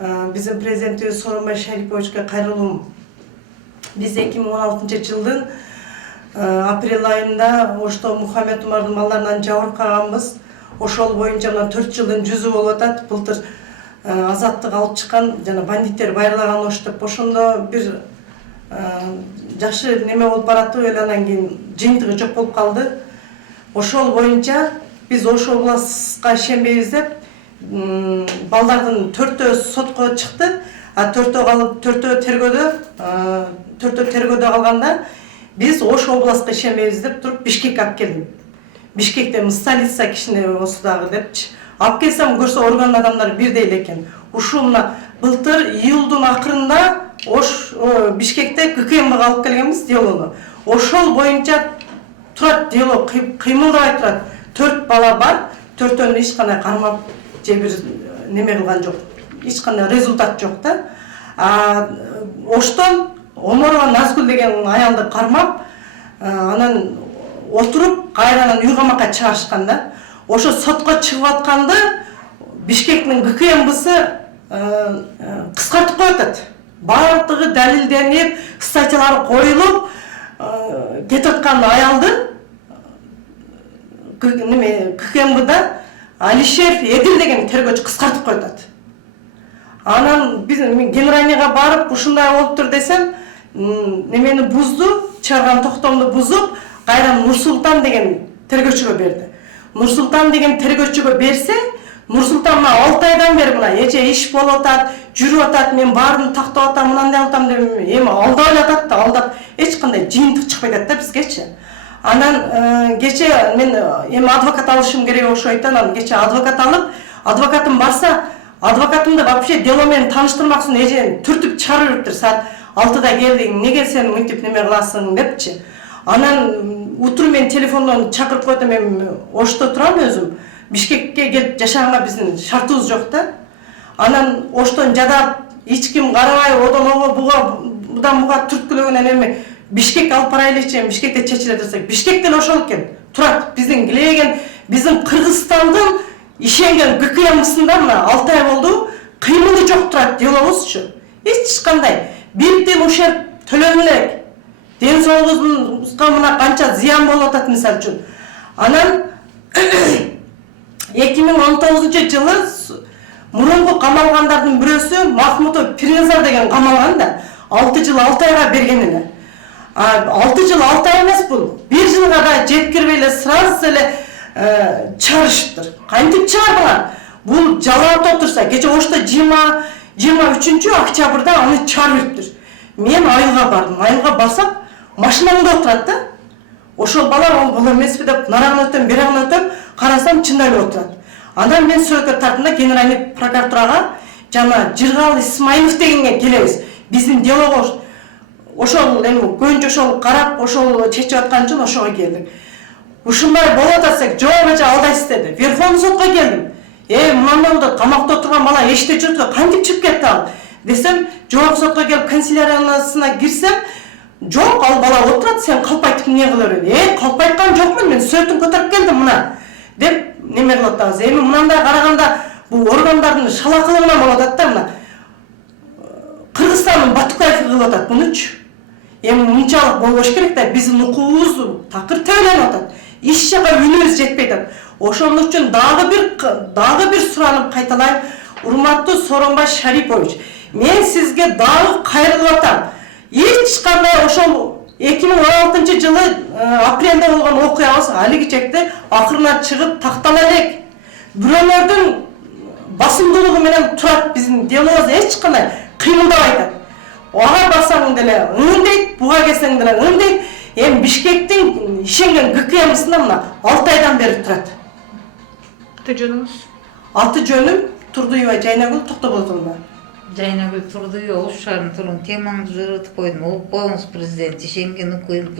Bizim prezidentimiz Sooronbay Шариповичке кайрылуум. Biz 2016 жылдын апрель айында ошто Мухаммед Умардын малдарынан жабыркаганбыз. Ошол боюнча 4 жылдын жүзү болуп атат. Былтыр азаттык алып чыккан жана бандиттер байырлаган оштоп ошондо бир жакшы неме болуп бараттыбы, эле анан кийин жыйынтыгы жок болуп калды. Ошол боюнча биз Ош областка ишенбейбиз деп балдардын 4-төө сотко чыкты, а 4-төө тергөөдө калганда биз Ош областка ишенбейбиз деп туруп Бишкекке алып келдим. Бишкекте столица кишине болсо дагы депчи. Алып келсем көрсө орган адамдар бирдей эле экен. Ушуна былтыр июлдун акырында Ош Бишкекте ККМга алып келгенбиз делону. Ошол боюнча турат дело, кыймылдабай турат. 4 бала бар, 4-төнү эч кандай кармап же бир неме кылган жок. Эч кандай результат жок да. Оштон Оморова Назгүл деген аялды кармап, анан отуруп кайрадан үй камакка чыгарышкан да. Ошо сотко чыгып атканды Бишкектин ГКМбысы кыскартып коюп атат. Бардыгы далилденип, статьялар коюлуп, кетип аткан аялды ККМбда Алишер Эдил деген тергөөчү кыскартып коюп атат. Анан биз генеральныйга барып ушундай болуптур десем, немени бузду, чыгарган токтомду бузуп, кайра Нурсултан деген тергөөчүгө берди. Нурсултан деген тергөөчүгө берсе, Нурсултан 6 айдан бери мына эже иш болуп атат, жүрүп атат, мен баарын тактап атам, мындай атам деп эми алдап эле атат да, алдап эч кандай жыйынтык чыкпай атат да бизгечи. Анан кече мен эми адвокат алышым керек окшойт, анан кече адвокат алып, адвокатым барса, адвокатымды вообще дело менен тааныштырмак үчүн эже түртүп чыгарып бериптир. Саат 6-да келдиң, эмнеге сен мынтип неме кыласың депчи. Анан утур мен телефондон чакырып коет, мен Ошто турам өзүм. Бишкекке келип жашаганга биздин шартыбыз жок да. Анан Оштон жадап, эч ким карабай, одан будан буга түрткүлөгөнөн эми Бишкек алып барайлычы, Бишкекте чечиле десек, Бишкектен ошол экен. Турат, биздин килеген, биздин Кыргызстандын ишенген ГКМсында мына 6 ай болду, кыймылы жок турат делобузчу. Эч кандай бирден ушерп төлөнү элек. Ден соолугубузга мына канча зыян болуп атат мисалы үчүн. Анан 2019 жылы мурунку камалгандардын бирөөсү Махмутов Пирназар деген камалган да, 6 жыл 6 айга берген эле. 6 жыл 6 ай эмес бул. 1 жылга да жеткирбей эле сразу эле чыгарышыптыр. Кантип чыгардыңар? Бул жалап отурса, кече Ошто 23 октябрда аны чыгарып бериптир. Мен айылга бардым. Айылга барсак, машинамда отурат да. Ошол бала бул эмеспи деп нарагын өтөм, берагын өтөм, карасам чында эле отурат. Андан мен сөйкө тартымда генеральный прокуратурага жана Жыргал Исмаилов дегенге келебиз. Биздин делого ошол эми көбүнчө ошол карап, ошол чечип аткан үчүн ошого келдик. Ушундай болуп атсак, жооп эже алдайсыз деди. Верховный сотко келдим. Мындай болду, камакта отурган бала эште жүрдү, кантип чыгып кетти ал? Десем, жогорку сотко келип канцеляриясына кирсем, жок, ал бала отурат, сен калпайтып эмне кыла бер? Калпайткан жокмун, мен сөтүн көтөрүп келдим мына. Деп неме кылып атабыз. Эми мындай караганда бул органдардын шалакылыгынан болуп атат да мына. Кыргызстандын Батукаев кылып атат мунучу. Эми мынчалык болбош керек да, биздин укугубуз такыр төбөлөнүп атат. Иш жака үнүбүз жетпей атат. Ошондук үчүн дагы бир суранып кайталайм. Урматтуу Сооронбай Шарипович, мен сизге дагы кайрылып атам. Эч кандай ошол 2016 жылы апрелде болгон окуябыз алиги чекте акырына чыгып тактала элек. Бирөөлөрдүн басымдуулугу менен турат, биздин делобуз эч кандай кыймылдабай атат. Ага барсаң деле ың дейт, буга келсең деле ың дейт. Эми Бишкектин ишенген ГКМсында мына 6 айдан бери турат. Аты жөнүңүз? Аты жөнүм Турдуева Жайнагүл Токтоболотовна. Жайнагүл Турдуева, Ош шаарынын тургуну. Темаңызды жөрөтүп койдум. Болуңуз президент ишенген УКМ